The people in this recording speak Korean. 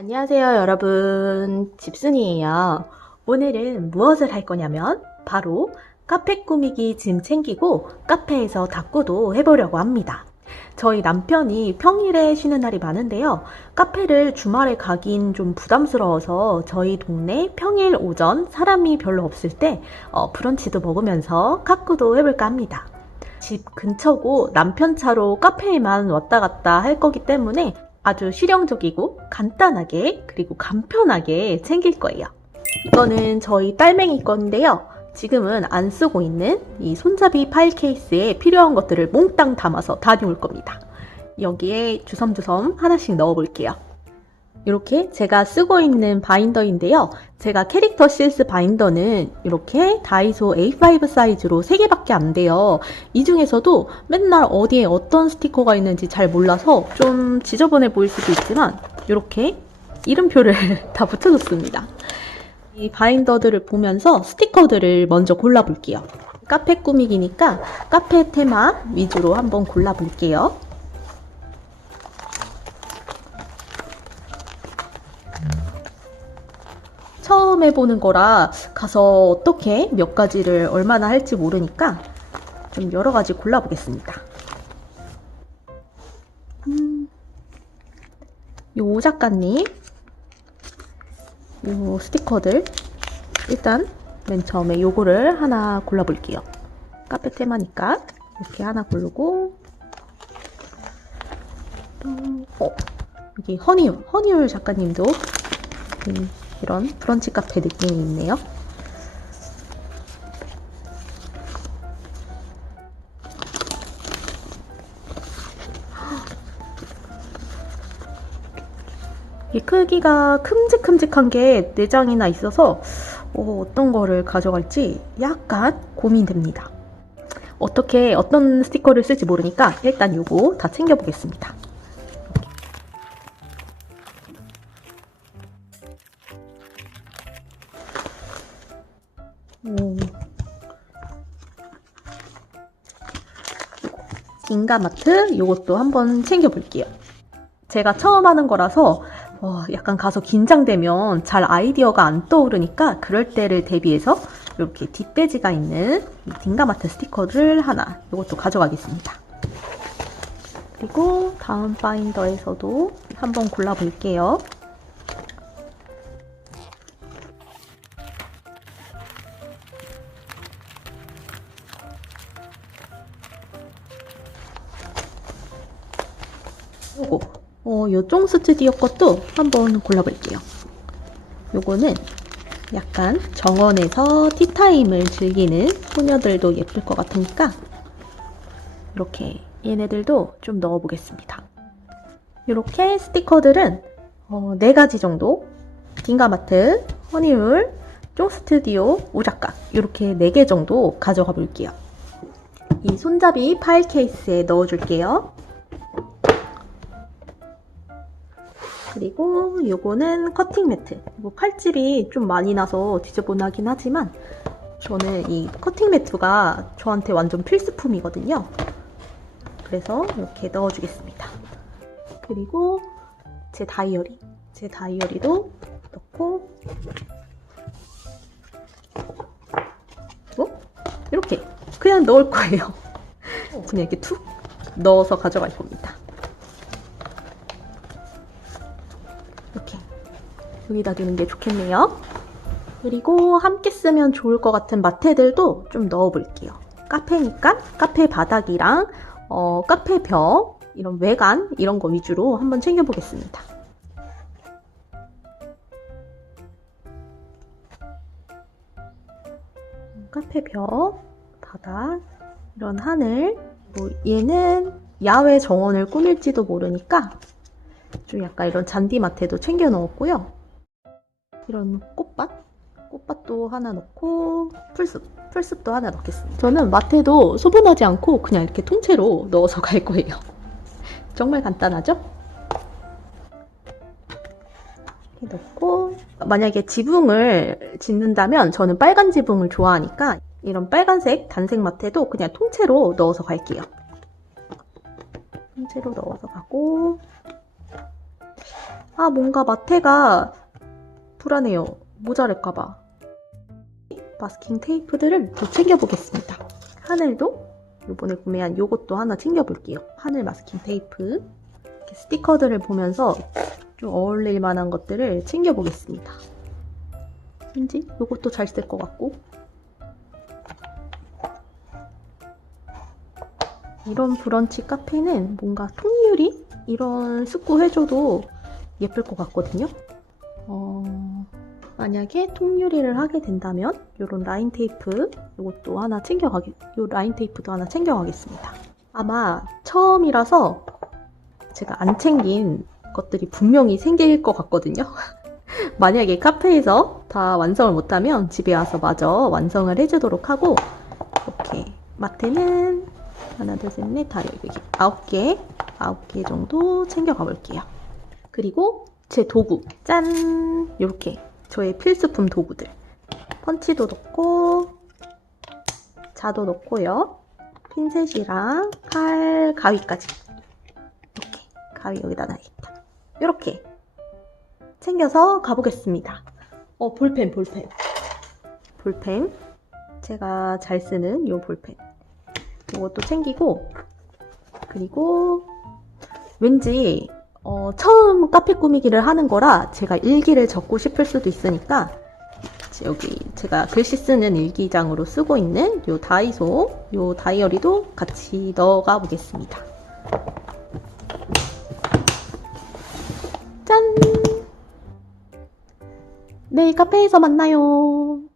안녕하세요, 여러분. 집순이에요. 오늘은 무엇을 할 거냐면, 바로 카페 꾸미기 짐 챙기고 카페에서 닦고도 해보려고 합니다. 저희 남편이 평일에 쉬는 날이 많은데요. 카페를 주말에 가긴 좀 부담스러워서 저희 동네 평일 오전 사람이 별로 없을 때 어, 브런치도 먹으면서 카쿠도 해볼까 합니다. 집 근처고 남편 차로 카페에만 왔다 갔다 할 거기 때문에 아주 실용적이고 간단하게 그리고 간편하게 챙길 거예요. 이거는 저희 딸맹이 건데요. 지금은 안 쓰고 있는 이 손잡이 파일 케이스에 필요한 것들을 몽땅 담아서 다녀올 겁니다. 여기에 주섬주섬 하나씩 넣어 볼게요. 이렇게 제가 쓰고 있는 바인더인데요. 제가 캐릭터 실스 바인더는 이렇게 다이소 A5 사이즈로 3개밖에 안 돼요. 이 중에서도 맨날 어디에 어떤 스티커가 있는지 잘 몰라서 좀 지저분해 보일 수도 있지만 이렇게 이름표를 다 붙여줬습니다. 이 바인더들을 보면서 스티커들을 먼저 골라볼게요. 카페 꾸미기니까 카페 테마 위주로 한번 골라볼게요. 처음 해보는 거라 가서 어떻게 몇 가지를 얼마나 할지 모르니까 좀 여러 가지 골라보겠습니다. 음, 요 작가님, 요 스티커들 일단 맨 처음에 요거를 하나 골라볼게요. 카페 테마니까 이렇게 하나 고르고 음, 어, 여기 허니울, 허니울 작가님도 음, 이런 브런치 카페 느낌이 있네요. 이 크기가 큼직큼직한 게 4장이나 있어서 어, 어떤 거를 가져갈지 약간 고민됩니다. 어떻게 어떤 스티커를 쓸지 모르니까 일단 요거 다 챙겨보겠습니다. 인가마트 요것도 한번 챙겨볼게요. 제가 처음 하는 거라서 어, 약간 가서 긴장되면 잘 아이디어가 안 떠오르니까 그럴 때를 대비해서 이렇게 뒷돼지가 있는 이 딩가마트 스티커를 하나 이것도 가져가겠습니다. 그리고 다음 바인더에서도 한번 골라볼게요. 요거 어, 요쫑 스튜디오 것도 한번 골라볼게요. 요거는 약간 정원에서 티타임을 즐기는 소녀들도 예쁠 것 같으니까 이렇게 얘네들도 좀 넣어보겠습니다. 이렇게 스티커들은 어, 4가지 정도 딩가마트, 허니울, 쫑 스튜디오, 오작가 이렇게 4개 정도 가져가 볼게요. 이 손잡이 파일 케이스에 넣어줄게요. 그리고 요거는 커팅 매트. 뭐 칼집이 좀 많이 나서 지저분하긴 하지만 저는 이 커팅 매트가 저한테 완전 필수품이거든요. 그래서 이렇게 넣어주겠습니다. 그리고 제 다이어리. 제 다이어리도 넣고 어? 이렇게 그냥 넣을 거예요. 그냥 이렇게 툭 넣어서 가져갈 겁니다. 여기다 두는 게 좋겠네요. 그리고 함께 쓰면 좋을 것 같은 마테들도 좀 넣어볼게요. 카페니까 카페 바닥이랑 어, 카페 벽 이런 외관 이런 거 위주로 한번 챙겨보겠습니다. 카페 벽, 바닥, 이런 하늘. 뭐 얘는 야외 정원을 꾸밀지도 모르니까 좀 약간 이런 잔디마테도 챙겨 넣었고요. 이런 꽃밭? 꽃밭도 하나 넣고 풀숲, 풀숲도 하나 넣겠습니다. 저는 마테도 소분하지 않고 그냥 이렇게 통째로 넣어서 갈 거예요. 정말 간단하죠? 이렇게 넣고 만약에 지붕을 짓는다면 저는 빨간 지붕을 좋아하니까 이런 빨간색 단색 마테도 그냥 통째로 넣어서 갈게요. 통째로 넣어서 가고 아, 뭔가 마테가 불안해요. 모자랄까봐. 마스킹 테이프들을 또 챙겨보겠습니다. 하늘도 요번에 구매한 요것도 하나 챙겨볼게요. 하늘 마스킹 테이프. 이렇게 스티커들을 보면서 좀 어울릴 만한 것들을 챙겨보겠습니다. 왠지 요것도 잘 쓸 것 같고. 이런 브런치 카페는 뭔가 통유리? 이런 습구 해줘도 예쁠 것 같거든요. 어, 만약에 통유리를 하게 된다면 이런 라인 테이프 이것도 하나 챙겨가겠, 요 라인 테이프도 하나 챙겨가겠습니다. 아마 처음이라서 제가 안 챙긴 것들이 분명히 생길 것 같거든요. 만약에 카페에서 다 완성을 못하면 집에 와서 마저 완성을 해주도록 하고 이렇게 마트는 하나, 둘, 셋, 넷, 다 여기 아홉 개, 아홉 개 정도 챙겨가 볼게요. 그리고 제 도구, 짠! 이렇게 저의 필수품 도구들. 펀치도 넣고, 자도 넣고요. 핀셋이랑 칼, 가위까지. 이렇게 가위 여기다 놔야겠다. 이렇게 챙겨서 가보겠습니다. 어, 볼펜, 볼펜. 볼펜. 제가 잘 쓰는 이 볼펜. 이것도 챙기고, 그리고 왠지 어, 처음 카페 꾸미기를 하는 거라 제가 일기를 적고 싶을 수도 있으니까 여기 제가 글씨 쓰는 일기장으로 쓰고 있는 요 다이소 요 다이어리도 같이 넣어가 보겠습니다. 짠! 내일 카페에서 만나요.